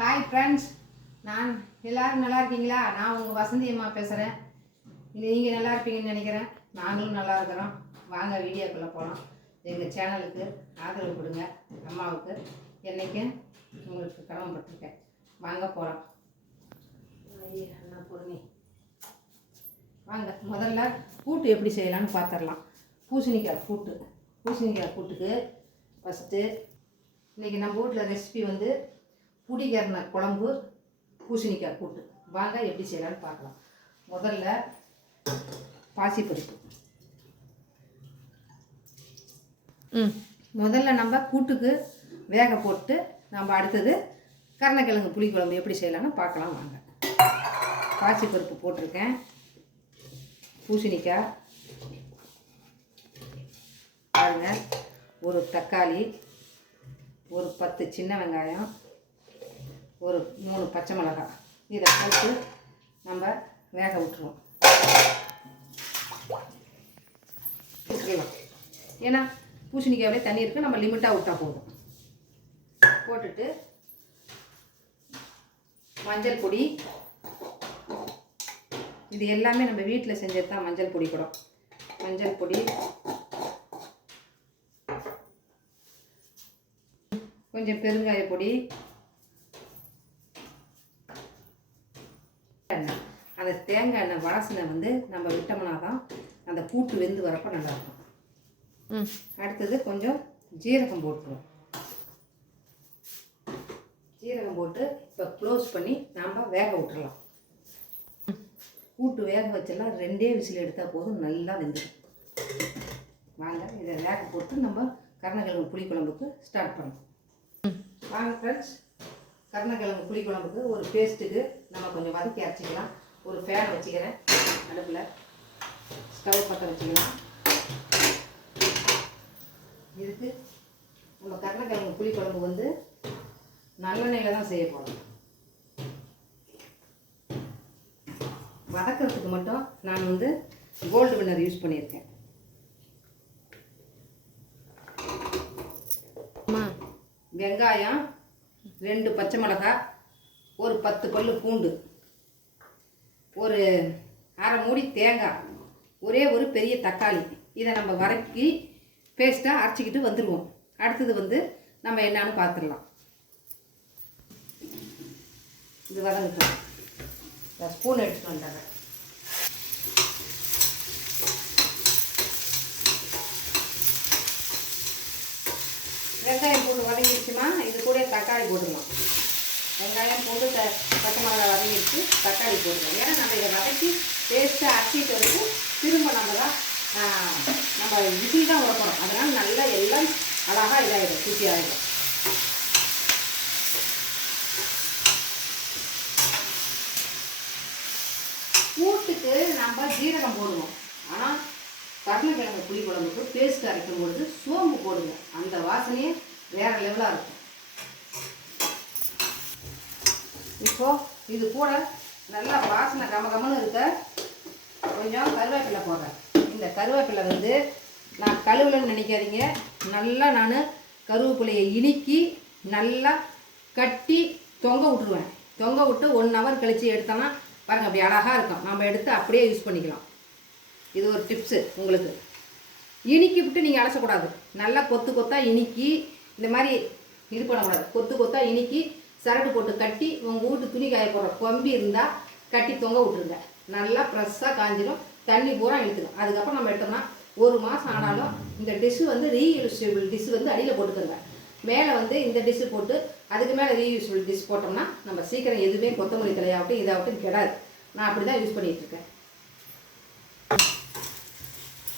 Hi friends, நான் எல்லோரும் நல்லா இருக்கீங்களா? நான் உங்கள் வசந்தி அம்மா பேசுகிறேன். நீங்கள் நல்லா இருப்பீங்கன்னு நினைக்கிறேன். நாங்களும் நல்லா இருக்கிறோம். வாங்க வீடியோக்குள்ளே போகலாம். எங்கள் சேனலுக்கு ஆதரவு கொடுங்க. அம்மாவுக்கு என்றைக்கும் உங்களுக்கு கடமைப்பட்டிருக்கேன். வாங்க போகலாம். என்ன பொறுமை. வாங்க முதல்ல கூட்டு எப்படி செய்யலான்னு பார்த்துடலாம். பூசணிக்காய் கூட்டுக்கு ஃபஸ்ட்டு இன்றைக்கி நம்ம வீட்டில் ரெசிபி வந்து புடிகரண குழம்பு பூசணிக்காய் கூட்டு. வாங்க எப்படி செய்யலான்னு பார்க்கலாம். முதல்ல பாசிப்பருப்பு. முதல்ல நம்ம கூட்டுக்கு வேக போட்டு நம்ம அடுத்தது கருணக்கிழங்கு புளிக்குழம்பு எப்படி செய்யலான்னு பார்க்கலாம். வாங்க. பாசிப்பருப்பு போட்டிருக்கேன், பூசணிக்காய் பாருங்க, ஒரு தக்காளி, ஒரு 10 சின்ன வெங்காயம், ஒரு 3 பச்சை மிளகாய். இதை போட்டு நம்ம வேக விட்டுருவோம். ஏன்னா பூசணிக்காய் தண்ணி இருக்குது, நம்ம லிமிட்டாக விட்டால் போதும். போட்டுட்டு மஞ்சள் பொடி, இது எல்லாமே நம்ம வீட்டில் செஞ்சது தான். மஞ்சள் பொடி கூட, மஞ்சள் பொடி, கொஞ்சம் பெருங்காய பொடி, அந்த தேங்காய் எண்ணெய் வாசனை வந்து நம்ம விட்டோம்னா தான் அந்த கூட்டு வெந்து வரப்போ நல்லாயிருக்கும். அடுத்தது கொஞ்சம் ஜீரகம் போட்டுருவோம். ஜீரகம் போட்டு இப்போ க்ளோஸ் பண்ணி நாம் வேக விட்டுறலாம். கூட்டு வேக வச்செல்லாம் 2 விசில் எடுத்தால் போதும், நல்லா வெந்துடும். வாங்க இதை வேக போட்டு நம்ம கருணக்கிழங்கு புளிக்குழம்புக்கு ஸ்டார்ட் பண்ணலாம். வாங்க ஃப்ரெண்ட்ஸ், கருணக்கிழங்கு புளிக்குழம்புக்கு ஒரு பேஸ்ட்டுக்கு நம்ம கொஞ்சம் வதக்கி அரைச்சிக்கலாம். ஒரு ஃபேன் வச்சுக்கிறேன் அடுப்பில், ஸ்டவ் பற்ற வச்சுக்கலாம். இதுக்கு நம்ம கருணக்கிழங்கு புளிக்குழம்பு வந்து நல்லெண்ணெயில் தான் செய்ய போகிறோம். வதக்கிறதுக்கு மட்டும் நான் வந்து கோல்டு வின்னர் யூஸ் பண்ணியிருக்கேன். வெங்காயம், 2 பச்சை மிளகாய், ஒரு 10 பல்லு பூண்டு, ஒரு அரை மூடி தேங்காய், ஒரே ஒரு பெரிய தக்காளி. இதை நம்ம வதக்கி பேஸ்ட்டாக அரைச்சிக்கிட்டு வந்துடுவோம். அடுத்தது வந்து நம்ம என்னான்னு பார்த்துடலாம். இது வதங்கிட்டோம். ஸ்பூன் எடுத்துகிட்டு வந்துடுறேன். வெங்காயம் பூண்டு வதங்கிடுச்சுமா, இது கூட தக்காளி போட்டுக்கலாம். வெங்காயம் பூண்டு பச்சை மிளகாய் வதங்கிடுச்சு, தக்காளி போட்டுக்கலாம். ஏன்னா நம்ம இதை வதக்கி பேஸ்ட்டாக அரைச்சிட்டு வந்து திரும்ப நம்ம விசில் தான் உரப்போம். அதனால் நல்லா எல்லாம் அழகாக இதாகிடும், சுற்றி ஆகிடும். கூட்டுக்கு நம்ம ஜீரகம் போடுவோம். ஆனால் கருணக்கிழங்கு புளிக்குழம்புக்கு பேஸ்ட் அரைக்கும் பொழுது சோம்பு போடுங்க. அந்த வாசனையே வேறு லெவலாக இருக்கும். இப்போது இது கூட நல்லா வாசனை கமகமன்னு இருக்க கொஞ்சம் கருவேப்பிலை போடுறேன். இந்த கருவேப்பிலை வந்து நான் கழுவலன்னு நினைக்காதீங்க. நல்லா நான் கருவேப்பிலையை இனிக்கி நல்லா கட்டி தொங்க விட்டுருவேன். தொங்க விட்டு 1 ஹவர் கழித்து எடுத்தோன்னா பாருங்கள், அப்படி அழகாக இருக்கும். நம்ம எடுத்து அப்படியே யூஸ் பண்ணிக்கலாம். இது ஒரு டிப்ஸு உங்களுக்கு. இனிக்கி விட்டு நீங்கள் அலசக்கூடாது. நல்லா கொத்து கொத்தாக இனிக்கி இந்த மாதிரி இது பண்ணக்கூடாது. கொத்து கொத்தாக இனிக்கி சரடு போட்டு கட்டி உங்கள் வீட்டு துணி காய போடுற கொம்பி இருந்தால் கட்டி தொங்க விட்டுருங்க. நல்லா ஃப்ரெஷ்ஷாக காஞ்சிடும், தண்ணி பூரா இழுத்துடும். அதுக்கப்புறம் நம்ம எடுத்தோம்னா 1 மாதம் ஆனாலும் இந்த டிஷ்ஷு வந்து ரீயூஸபிள் டிஷ்ஷு வந்து அடியில் போட்டுக்கோங்க. மேலே வந்து இந்த டிஷ்ஷு போட்டு அதுக்கு மேலே ரீயூஸபிள் டிஷ் போட்டோம்னா நம்ம சீக்கிரம் எதுவுமே கொத்தமல்லி தலையாகட்டும் இதாகட்டும் கெடாது. நான் அப்படி தான் யூஸ் பண்ணிகிட்ருக்கேன்.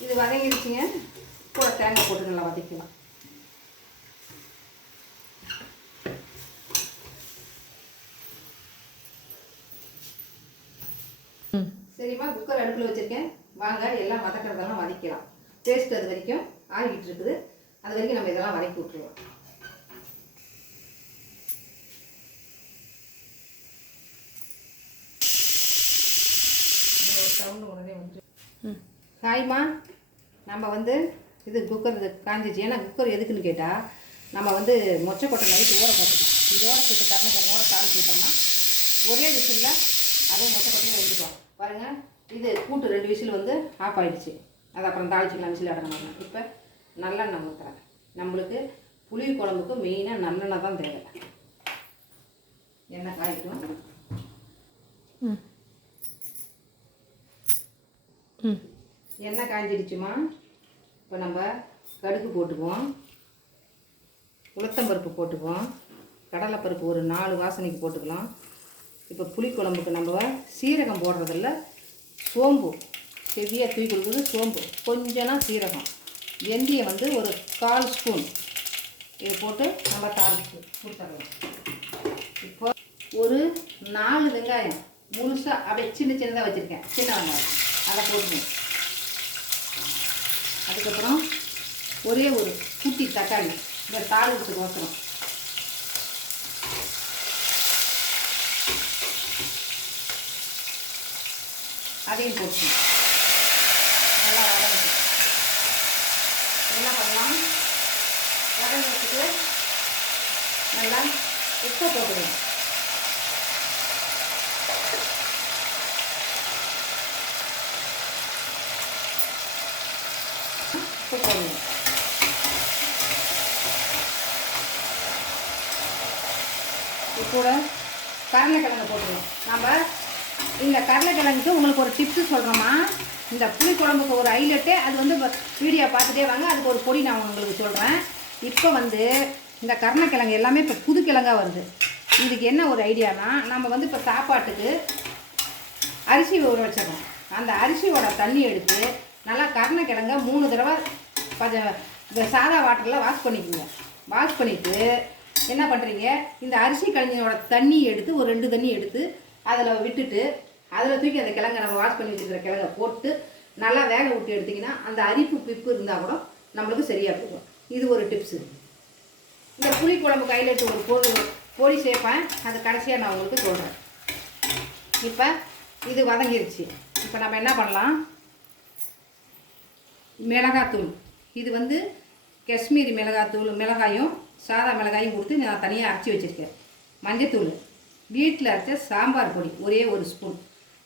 இது வதங்கிடுச்சுங்க. கூட தேங்காய் போட்டு நல்லா வதக்கலாம். சரிம்மா, குக்கர் அடுப்பில் வச்சுருக்கேன். வாங்க எல்லாம் வதக்கிறதெல்லாம் வதக்கலாம். டேஸ்ட் அது வரைக்கும் ஆகிட்டு இருக்குது. அது வரைக்கும் நம்ம இதெல்லாம் வதக்கி விட்டுருவோம். சவுண்டு உடனே வந்து காய்மா நம்ம வந்து இது குக்கர் காஞ்சிச்சு. ஏன்னா குக்கர் எதுக்குன்னு கேட்டால் நம்ம வந்து மொச்சக்கொட்டை நைட்டு ஊற போட்டுட்டோம். இதோட சேர்த்து கருணக்கிழங்கோட தாளிச்சு விட்டோம்னா ஒரே விசிலில் அதுவும் மொட்டை கொட்டையும் வெந்துட்டோம் பாருங்கள். இது கூட்டு 2 விசில் வந்து ஆஃப் ஆகிடுச்சு. அது அப்புறம் தாளிச்சிக்கலாம், விசில் அடங்க மாட்டோம். இப்போ நல்லெண்ணெய் ஊற்றுறேன். நம்மளுக்கு புளி குழம்புக்கு மெயினாக நல்லெண்ணெய் தான் தேவை. எண்ணெய் காய்க்கும். எண்ணெய் காய்ஞ்சிடுச்சுமா. இப்போ நம்ம கடுகு போட்டுக்குவோம், உளுத்தம்பருப்பு போட்டுக்குவோம், கடலைப்பருப்பு ஒரு 4 வாசனைக்கு போட்டுக்கலாம். இப்போ புளிக்குழம்புக்கு நம்ம சீரகம் போடுறதில்ல, சோம்பு செவ்வியாக தூக்கி கொடுக்குறது சோம்பு, கொஞ்சம்னா சீரகம், வெந்தயம் வந்து ஒரு 1/4 ஸ்பூன் இதை போட்டு நம்ம தாளிச்சு கொடுத்துடலாம். இப்போ ஒரு 4 வெங்காயம் முழுசாக அப்படியே சின்னதாக வச்சுருக்கேன், சின்ன வெங்காயம், அதை போட்டுக்கணும். அதுக்கப்புறம் ஒரே ஒரு குட்டி தக்காளி இந்த தாளிப்புக்கு ஓசரம், அதையும் போட்டு நல்லா வதங்கிட்டு என்ன பண்ணலாம், வதங்கி வச்சுட்டு நல்லா உப்பை போட்டுக்கணும். உப்பு போடணும். கூட கருளைக்கிழங்கு போட்டுக்கணும். நம்ம இந்த கருளைக்கிழங்குக்கு உங்களுக்கு ஒரு டிப்ஸு சொல்கிறோமா. இந்த புளி குழம்புக்கு ஒரு ஹைலைட்டே அது வந்து வீடியோ பார்த்துட்டே வாங்க, அதுக்கு ஒரு பொடி நான் உங்களுக்கு சொல்கிறேன். இப்போ வந்து இந்த கருளைக்கிழங்கு எல்லாமே இப்போ புது கிழங்காக வருது. இதுக்கு என்ன ஒரு ஐடியானா, நம்ம வந்து இப்போ சாப்பாட்டுக்கு அரிசி ஊற வச்சிடறோம். அந்த அரிசியோட தண்ணி எடுத்து நல்லா கருளைக்கிழங்க 3 தடவை இந்த சாதா வாட்டரில் வாஷ் பண்ணிக்கோங்க. வாஷ் பண்ணிவிட்டு என்ன பண்ணுறீங்க, இந்த அரிசி கழிஞ்சோட தண்ணி எடுத்து ஒரு 2 தண்ணி எடுத்து அதில் விட்டுட்டு அதில் தூக்கி அந்த கிழங்கை நம்ம வாஷ் பண்ணி வச்சுருக்கிற கிழங்கை போட்டு நல்லா வேக விட்டு எடுத்திங்கன்னா அந்த அரிப்பு பிப்பு இருந்தால் கூட நம்மளுக்கு சரியாக போகும். இது ஒரு டிப்ஸு. இந்த புளி குழம்பு கையிலிட்டு ஒரு பொடி சேர்ப்பேன், அது கடைசியாக நான் உங்களுக்கு சொல்கிறேன். இப்போ இது வதங்கிருச்சு. இப்போ நம்ம என்ன பண்ணலாம், மிளகாத்தூள், இது வந்து காஷ்மீரி மிளகாத்தூள், மிளகாயும் சாதா மிளகாயும் கொடுத்து நான் தனியாக அரைச்சி வச்சுருக்கேன். மஞ்சத்தூள், வீட்டில் அரைச்ச சாம்பார் பொடி ஒரே 1 ஸ்பூன்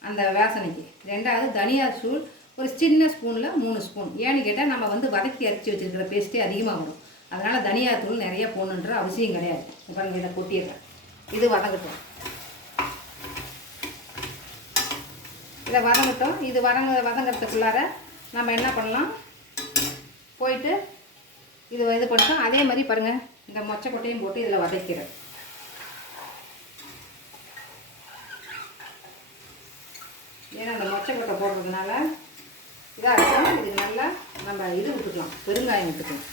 அந்த வாசனைக்கு. 2வது தனியா தூள் ஒரு சின்ன ஸ்பூனில் 3 ஸ்பூன். ஏன்னு கேட்டால் நம்ம வந்து வதக்கி அரைச்சி வச்சுருக்கிற பேஸ்ட்டே அதிகமாக வரும், அதனால் தனியா தூள் நிறைய போடணுன்ற அவசியம் கிடையாது. பாருங்கள், இதை கொட்டிடுறேன். இது வதங்கட்டும். இதை வதங்கட்டும். இது வதங்கிறதுக்குள்ளார நம்ம என்ன பண்ணலாம், போயிட்டு இது பண்ணிட்டோம். அதே மாதிரி பாருங்கள், இந்த மொச்சக்கொட்டையும் போட்டு இதில் வதக்கிறேன். ஏன்னா அந்த மொச்சக்கொட்டை போடுறதுனால இதாக இருக்கும். இதுக்கு நல்லா நம்ம இது விட்டுக்கலாம், பெருங்காயம் விட்டுக்கலாம்.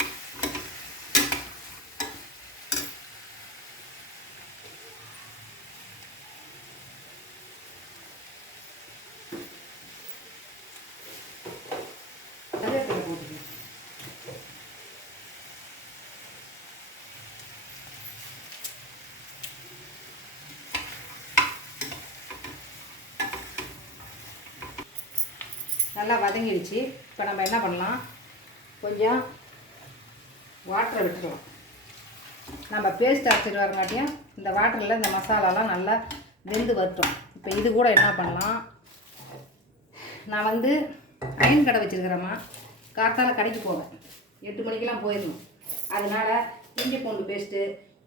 கருவேப்பிலை போட்டுக்கலாம். நல்லா வதங்கிடுச்சு. இப்போ நம்ம என்ன பண்ணலாம், கொஞ்சம் வாட்டரை விட்டுக்கலாம். நம்ம பேஸ்ட் அரைச்சிட்டு வரங்காட்டியும் இந்த வாட்டரில் இந்த மசாலாலாம் நல்லா வெந்து வரட்டும். இப்போ இது கூட என்ன பண்ணலாம், நான் வந்து அயன் கடை வச்சுருக்கிறேம்மா. காத்தால கடைக்கு போவேன், 8 மணிக்கெலாம் போயிடணும். அதனால் இஞ்சி பூண்டு பேஸ்ட்டு,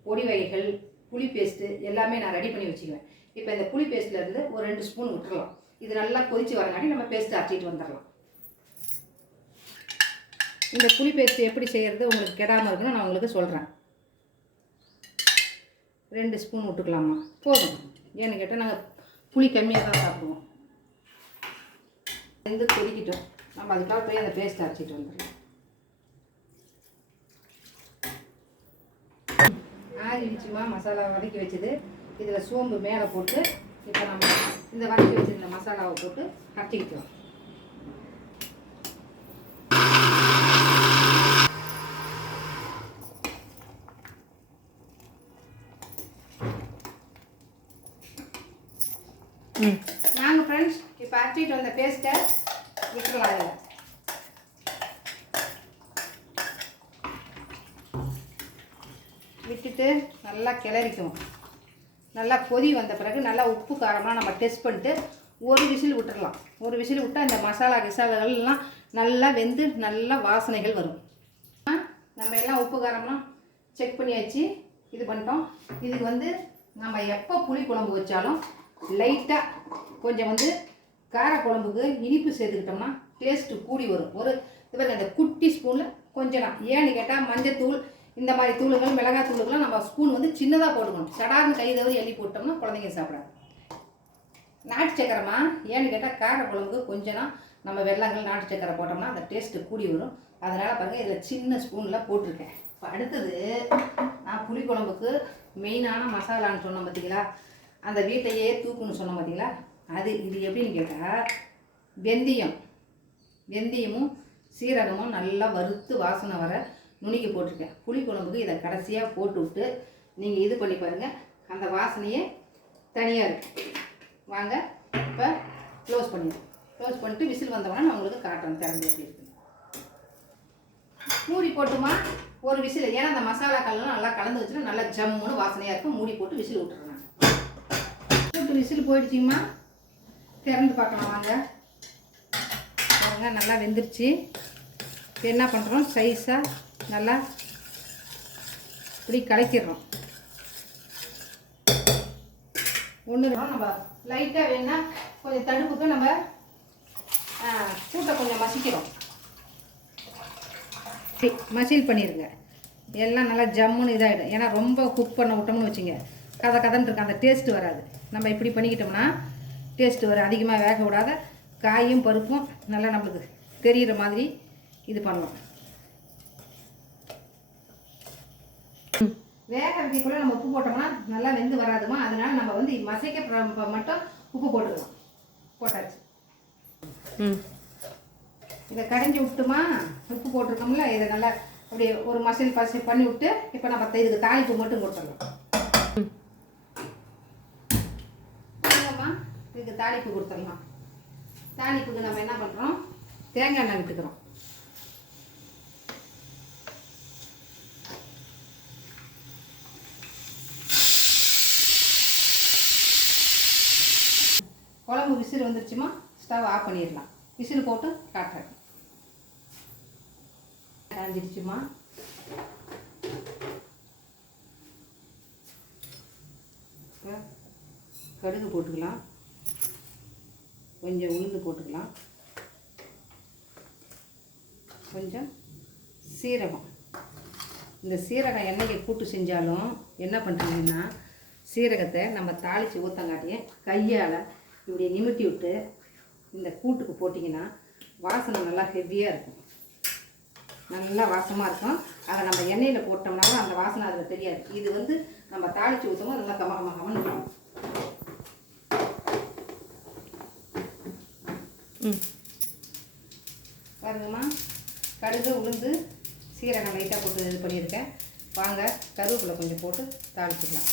பொடி வகைகள், புளி பேஸ்ட்டு எல்லாமே நான் ரெடி பண்ணி வச்சுக்குவேன். இப்போ இந்த புளி பேஸ்ட்லேருந்து ஒரு 2 ஸ்பூன் விட்டுறலாம். இது நல்லா கொதித்து வரங்காட்டி நம்ம பேஸ்ட்டு அரைச்சிட்டு வந்துடலாம். இந்த புளி பேஸ்ட்டு எப்படி செய்கிறது உங்களுக்கு கெடாமல் இருக்குன்னு நான் உங்களுக்கு சொல்கிறேன். 2 ஸ்பூன் விட்டுக்கலாமா, போதும். ஏன்னு கேட்டால் நாங்கள் புளி கம்மியாக தான் சாப்பிடுவோம். வந்து கொதிக்கிட்டோம், நம்ம அதுக்காக போய் அந்த பேஸ்ட் அரைச்சிட்டு வந்துடலாம். ஆறிடுச்சுமா மசாலா வதக்கி வச்சது. இதில் சோம்பு மேலே போட்டு இப்போ நம்ம இந்த வதக்கி வச்சுருந்த மசாலாவை போட்டு அரைச்சிக்கலாம். நாங்கள் ஃப்ரெண்ட்ஸ் இப்போ அரைச்சிட்டு வந்த பேஸ்ட்டை விட்டுடலாம். அதில் விட்டுட்டு நல்லா கிளறிக்குவோம். நல்லா கொதி வந்த பிறகு நல்லா உப்பு காரமாக நம்ம டெஸ்ட் பண்ணிட்டு ஒரு விசில் விட்டுடலாம். ஒரு விசில் விட்டால் இந்த மசாலாகள்லாம் நல்லா வெந்து நல்லா வாசனைகள் வரும். நம்ம எல்லாம் உப்பு காரம்லாம் செக் பண்ணியாச்சு, இது பண்ணிட்டோம். இதுக்கு வந்து நம்ம எப்போ புளி குழம்பு வச்சாலும் லைட்டாக கொஞ்சம் வந்து காரக்குழம்புக்கு இனிப்பு சேர்த்துக்கிட்டோம்னா டேஸ்ட்டு கூடி வரும். ஒரு இந்த குட்டி ஸ்பூனில் கொஞ்சம் தான். ஏன்னு கேட்டால் மஞ்சத்தூள் இந்த மாதிரி தூளுகள் மிளகாய் தூளுக்கெல்லாம் நம்ம ஸ்பூன் வந்து சின்னதாக போட்டுக்கணும். சடார்னு கை தவறி எள்ளி போட்டோம்னா குழந்தைங்க சாப்பிடாது. நாட்டு சக்கரைமா ஏன்னு கேட்டால் காரக்குழம்புக்கு கொஞ்சம் நம்ம வெள்ளங்கள் நாட்டு சக்கரை போட்டோம்னா அந்த டேஸ்ட்டு கூடி வரும். அதனால் பாருங்கள் இதில் சின்ன ஸ்பூனில் போட்டிருக்கேன். இப்போ அடுத்தது நான் புளிக்குழம்புக்கு மெயினான மசாலான்னு சொன்னோம் பார்த்தீங்களா, அந்த வீட்டையே தூக்குன்னு சொன்னோம் பார்த்தீங்களா, இது எப்படின்னு கேட்டால் வெந்தயமும் சீரகமும் நல்லா வறுத்து வாசனை வர நுணுக்கி போட்டிருக்கேன். புளிக்குழம்புக்கு இதை கடைசியாக போட்டு விட்டு நீங்கள் இது பண்ணி பாருங்கள், அந்த வாசனையே தனியாக இருக்குது. வாங்க இப்போ க்ளோஸ் பண்ணிவிட்டு விசில் வந்தவொடனே நான் உங்களுக்கு காட்டுறேன் திறந்து எப்படி இருக்குது. மூடி போட்டுமா ஒரு விசில், ஏன்னா அந்த மசாலாக்கள்லாம் நல்லா கலந்து வச்சுன்னா நல்லா ஜம்முன்னு வாசனையாக இருக்கும். மூடி போட்டு விசில் விட்டுறேன். போட்டு விசில் போயிடுச்சிங்கம்மா, திறந்து பார்க்கலாம் வாங்க. பாருங்க நல்லா வெந்துருச்சு. என்ன பண்ணுறோம், சைஸாக நல்லா இப்படி கலக்கிடுறோம். ஒன்று நம்ம லைட்டாக வேணா கொஞ்சம் தடுப்புக்கு நம்ம கூட்டை கொஞ்சம் மசிக்கிறோம். மசில் பண்ணிடுங்க. எல்லாம் நல்லா ஜம்முன்னு இதாகிடும். ஏன்னா ரொம்ப குக் பண்ண விட்டோம்னு வச்சுங்க கதன்னு இருக்கு, அந்த டேஸ்ட்டு வராது. நம்ம இப்படி பண்ணிக்கிட்டோம்னா டேஸ்ட்டு வரும். அதிகமாக வேக விடாத காயும் பருப்பும் நல்லா நம்மளுக்கு தெரிகிற மாதிரி இது பண்ணலாம். வேக வைக்கக்குள்ள நம்ம உப்பு போட்டோம்னா நல்லா வெந்து வராதுமா. அதனால நம்ம வந்து மசைக்க மட்டும் உப்பு போட்டுக்கலாம். போட்டாச்சு. இதை கடைஞ்சி விட்டுமா, உப்பு போட்டிருக்கோம்ல, இதை நல்லா அப்படியே ஒரு மசாலா பசி பண்ணி விட்டு இப்போ நம்ம இதுக்கு தாளிப்பு மட்டும் கொடுத்துடலாம். இதுக்கு தாளிப்பு கொடுத்துடலாம். தாளிப்புக்கு நம்ம என்ன பண்ணுறோம், தேங்காய் எண்ணெய் விட்டுக்கிறோம். குழம்பு விசில் வந்துருச்சுமா, ஸ்டவ் ஆஃப் பண்ணிடலாம். விசில் போட்டு காட்டுறேன். காஞ்சிடுச்சுமா. கடுகு போட்டுக்கலாம், கொஞ்சம் உளுந்து போட்டுக்கலாம், கொஞ்சம் சீரகம். இந்த சீரகம் எண்ணெய்க்கு கூட்டு செஞ்சாலும் என்ன பண்ணுறீங்கன்னா, சீரகத்தை நம்ம தாளித்து ஊற்றங்காட்டியே கையால் இப்படி நிமிட்டி விட்டு இந்த கூட்டுக்கு போட்டிங்கன்னா வாசனை நல்லா ஹெவியாக இருக்கும், நல்லா வாசமாக இருக்கும். அதை நம்ம எண்ணெயில் போட்டோம்னாலும் அந்த வாசனை அதில் தெரியாது. இது வந்து நம்ம தாளித்து ஊற்றமோ நல்லா கமகமன்னு இருக்கும். பாருங்கம்மா, கடுகு உளுந்து சீரகம் லைட்டாக போட்டு இது பண்ணியிருக்கேன். வாங்க கருவேப்பிலை கொஞ்சம் போட்டு தாளிச்சிக்கலாம்.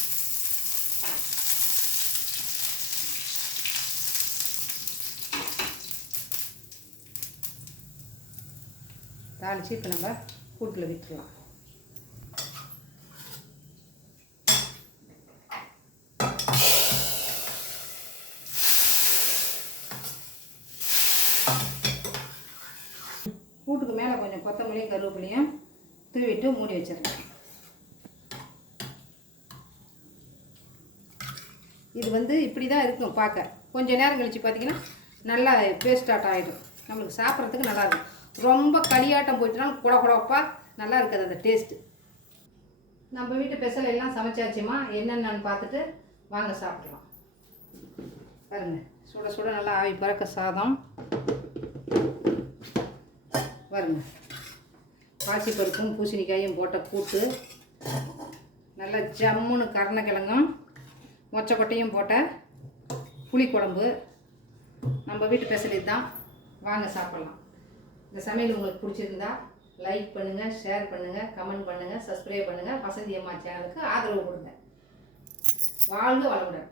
தாளித்து இப்போ நம்ம கூட்டில் விட்டுடலாம். கூட்டுக்கு மேலே கொஞ்சம் கொத்தமல்லியும் கருவேப்பிலையும் தூவிட்டு மூடி வச்சிடலாம். இது வந்து இப்படி தான் இருக்கும் பார்க்க. கொஞ்சம் நேரம் கழித்து பார்த்திங்கன்னா நல்லா பேஸ்டாட்டம் ஆகிடும். நம்மளுக்கு சாப்பிட்றதுக்கு நல்லாயிருக்கும். ரொம்ப களியாட்டம் போயிட்டுனா குடப்பாக நல்லா இருக்காது அந்த டேஸ்ட்டு. நம்ம வீட்டு ஸ்பெஷல் எல்லாம் சமைச்சாச்சுமா, என்னென்னு பார்த்துட்டு வாங்க சாப்பிடலாம். பாருங்கள், சுட சுட நல்லா ஆவி பறக்க சாதம் பாருங்க, பாசிப்பருப்பும் பூசணிக்காயும் போட்ட கூட்டு, நல்லா ஜம்முன்னு கருணக்கிழங்கும் மொச்சக்கொட்டையும் போட்ட புளிக்குழம்பு. நம்ம வீட்டு ஸ்பெஷல் இதுதான். வாங்க சாப்பிட்லாம். இந்த சமையல் உங்களுக்கு பிடிச்சிருந்தா லைக் பண்ணுங்கள், ஷேர் பண்ணுங்கள், கமெண்ட் பண்ணுங்கள், சப்ஸ்கிரைப் பண்ணுங்கள். வசந்தி அம்மா சேனலுக்கு ஆதரவு கொடுங்க. வாழ்க வளமுடன்.